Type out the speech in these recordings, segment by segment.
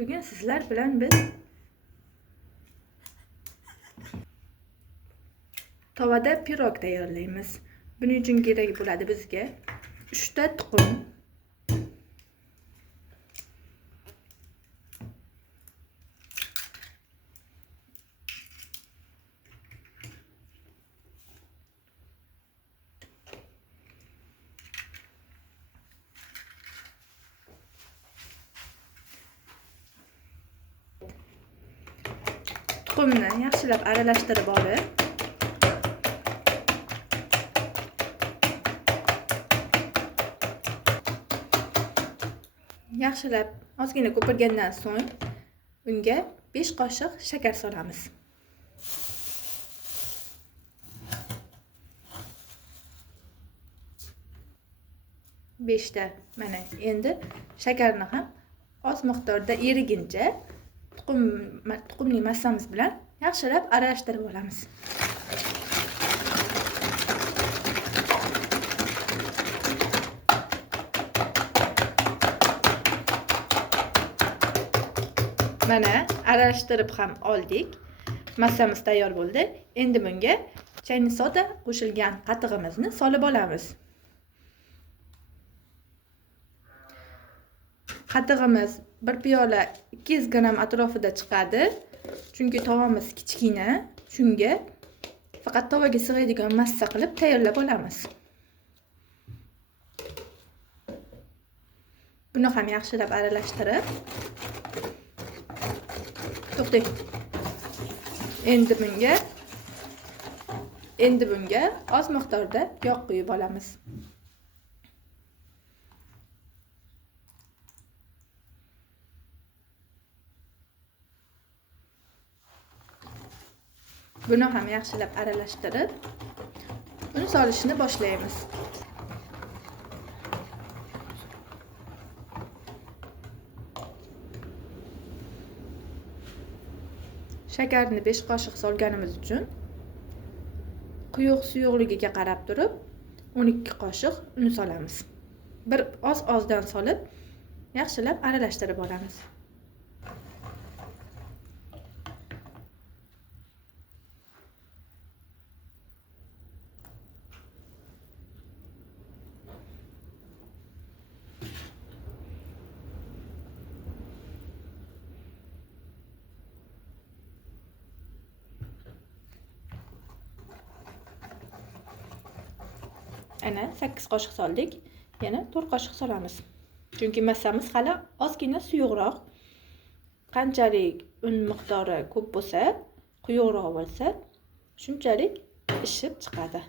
Bugun sizlar bilan biz tovada pirog tayyorlaymiz. Buning uchun kerak bo'ladi bizga 3 ta tuxum, tuxumni yaxshilab aralashtirib olib, yaxshilab ozgina ko'pirgandan so'ng unga 5 qoshiq shakar solamiz. Beshta. Mana endi shakarni ham oz miqdorda eriguncha tuxumning massamiz bilan yaxshilab aralashtirib olamiz. Mana aralashtirib ham oldik. Massamiz tayyor bo'ldi. Endi bunga chayni soda qo'shilgan qatig'imizni solib olamiz. Qatig'imiz 1 piyola 200 gram atrofida chiqadi. Chunki tovamiz kichkina, shunga faqat tovaga sig'adigan massa qilib tayyorlab olamiz. Buni ham yaxshilab aralashtirib, to'xtang. Endi bunga oz miqdorda yog' quyib olamiz. Buni ham yaxshilab aralashtirib, uni solishni boshlaymiz. Shakarni 5 qoshiq solganimiz uchun quyuq suyuqligiga qarab turib 12 qoshiq un solamiz. Bir oz-ozdan solib, yaxshilab aralashtirib olamiz. Ana 8 qoshiq soldik. Yana 4 qoshiq solamiz. Chunki massamiz hali ozgina suyuqroq. Qanchalik un miqdori ko'p bo'lsa, quyuqroq bo'lsa, shunchalik ishib chiqadi.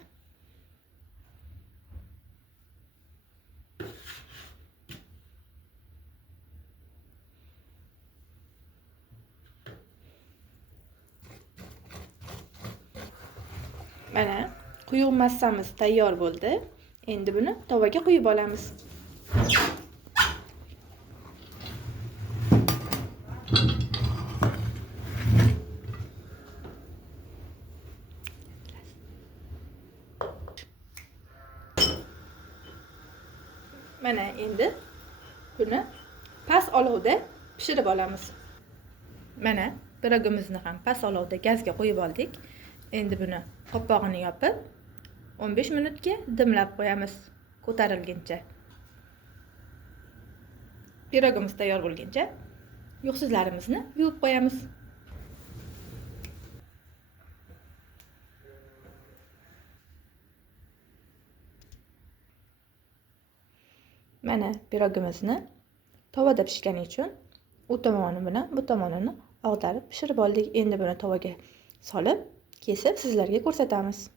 Mana quyuq massamiz tayyor bo'ldi. Endi buni tovaga quyib olamiz. Mana endi buni past olovda pishirib olamiz. Mana pirogimizni ham past olovda gazga qo'yib oldik. Endi buni qopqog'ini yopib 15 minutga dimlab qo'yamiz, ko'tarilguncha. Pirogimiz tayyor bo'lguncha yo'qsizlarimizni yuvib qo'yamiz. Mana pirogimizni tovada pishgani uchun u tomoni bilan bu tomonini ag'darib pishirib oldik. Endi buni tovaga solib, kesib sizlarga ko'rsatamiz.